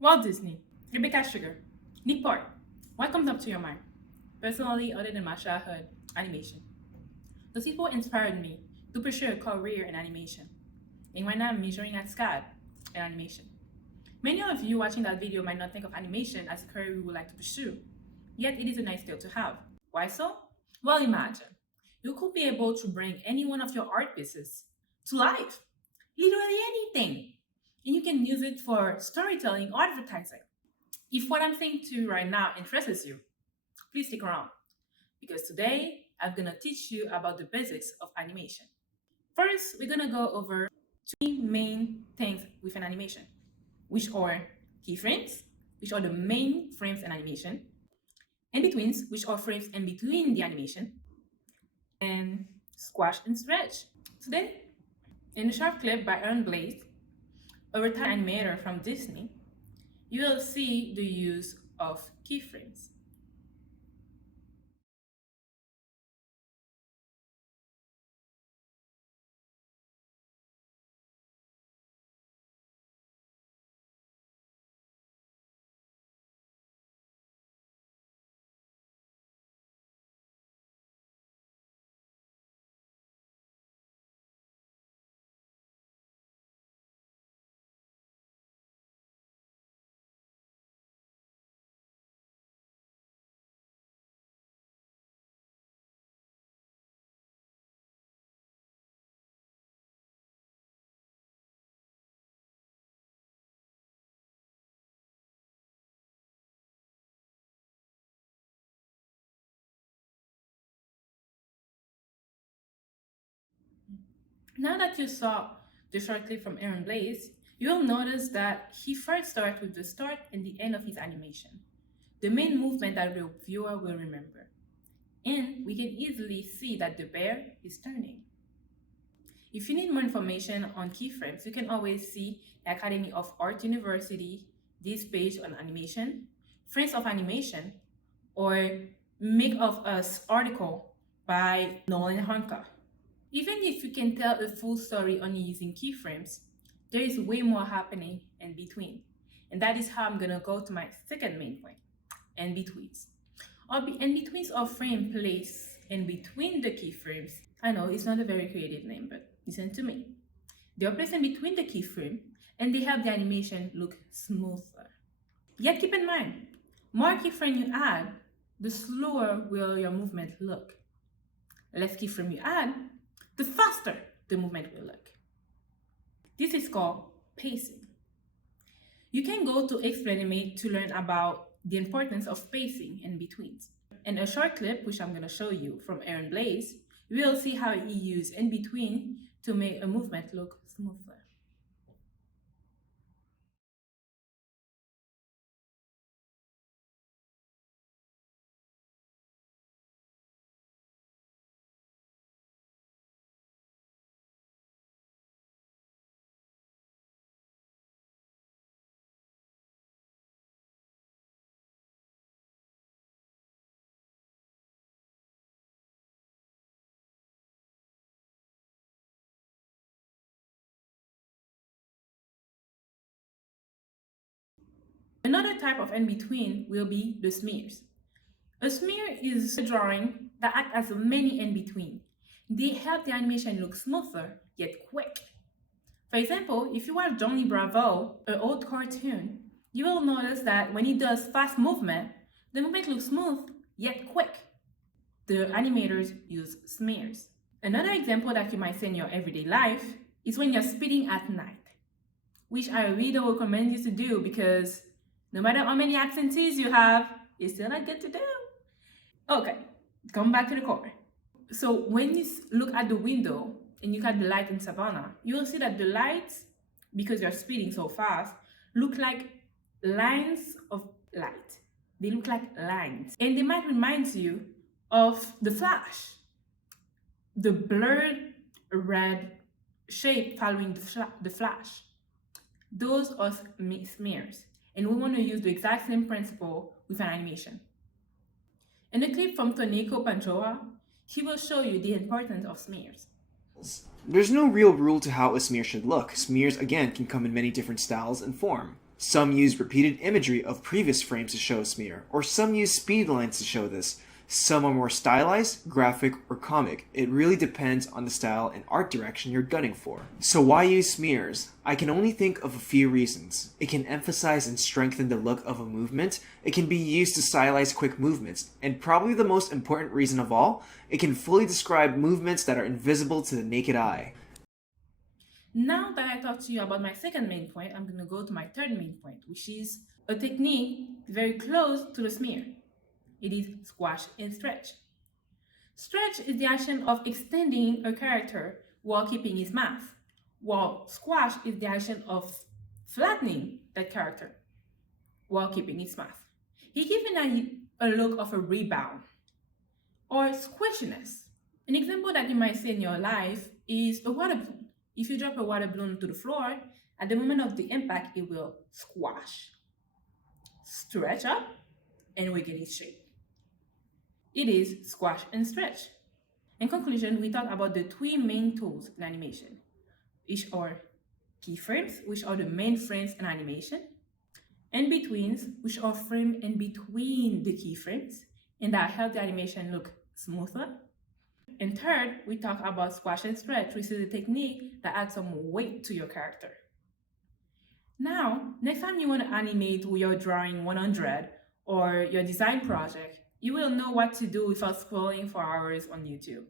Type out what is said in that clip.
Walt Disney, Rebecca Sugar, Nick Park. What comes up to your mind? Personally, other than my childhood, animation. Those people inspired me to pursue a career in animation. And right now I'm measuring at SCAD in animation. Many of you watching that video might not think of animation as a career you would like to pursue, yet it is a nice skill to have. Why so? Well, imagine you could be able to bring any one of your art pieces to life, literally anything, and you can use it for storytelling or advertising. If what I'm saying to you right now interests you, please stick around because today I'm gonna teach you about the basics of animation. First, we're gonna go over three main things with an animation, which are keyframes, which are the main frames in animation, in-betweens, which are frames in between the animation, and squash and stretch. Today, in a short clip by Aaron Blaze, a retired animator from Disney, you will see the use of keyframes. Now that you saw the short clip from Aaron Blaze, you'll notice that he first starts with the start and the end of his animation, the main movement that the viewer will remember. And we can easily see that the bear is turning. If you need more information on keyframes, you can always see the Academy of Art University, this page on animation, Friends of Animation, or Make of Us article by Nolan Honka. Even if you can tell a full story only using keyframes, there is way more happening in between. And that is how I'm gonna go to my second main point, in-betweens. In-betweens are frame placed in between the keyframes. I know it's not a very creative name, but listen to me. They are placed in between the keyframe and they help the animation look smoother. Yet keep in mind, more keyframe you add, the slower will your movement look. Less keyframe you add, the faster the movement will look. This is called pacing. You can go to Explainimate to learn about the importance of pacing in betweens. In a short clip, which I'm going to show you from Aaron Blaze, we will see how he used in between to make a movement look smoother. Another type of in-between will be the smears. A smear is a drawing that acts as a mini in-between. They help the animation look smoother, yet quick. For example, if you watch Johnny Bravo, an old cartoon, you will notice that when he does fast movement, the movement looks smooth, yet quick. The animators use smears. Another example that you might see in your everyday life is when you're speeding at night, which I really don't recommend you to do because no matter how many absentees you have, it's still not good to do. Okay, come back to the core. So when you look at the window and you got the light in Savannah, you will see that the lights, because you're speeding so fast, look like lines of light. They look like lines. And they might remind you of the flash, the blurred red shape following the flash. Those are smears. And we want to use the exact same principle with an animation. In a clip from Toneko Panchoa, he will show you the importance of smears. There's no real rule to how a smear should look. Smears, again, can come in many different styles and form. Some use repeated imagery of previous frames to show a smear, or some use speed lines to show this. Some are more stylized, graphic, or comic. It really depends on the style and art direction you're gunning for. So why use smears? I can only think of a few reasons. It can emphasize and strengthen the look of a movement. It can be used to stylize quick movements. And probably the most important reason of all, it can fully describe movements that are invisible to the naked eye. Now that I talked to you about my second main point, I'm going to go to my third main point, which is a technique very close to the smear. It is squash and stretch. Stretch is the action of extending a character while keeping his mask, while squash is the action of flattening that character while keeping its mask. He gives a look of a rebound or squishiness. An example that you might see in your life is a water balloon. If you drop a water balloon to the floor, at the moment of the impact, it will squash, stretch up, and wiggle its shape. It is squash and stretch. In conclusion, we talked about the three main tools in animation, which are keyframes, which are the main frames in animation, in-betweens, which are framed in between the keyframes, and that help the animation look smoother. And third, we talk about squash and stretch, which is a technique that adds some weight to your character. Now, next time you want to animate your drawing 100 or your design project, you will know what to do without scrolling for hours on YouTube.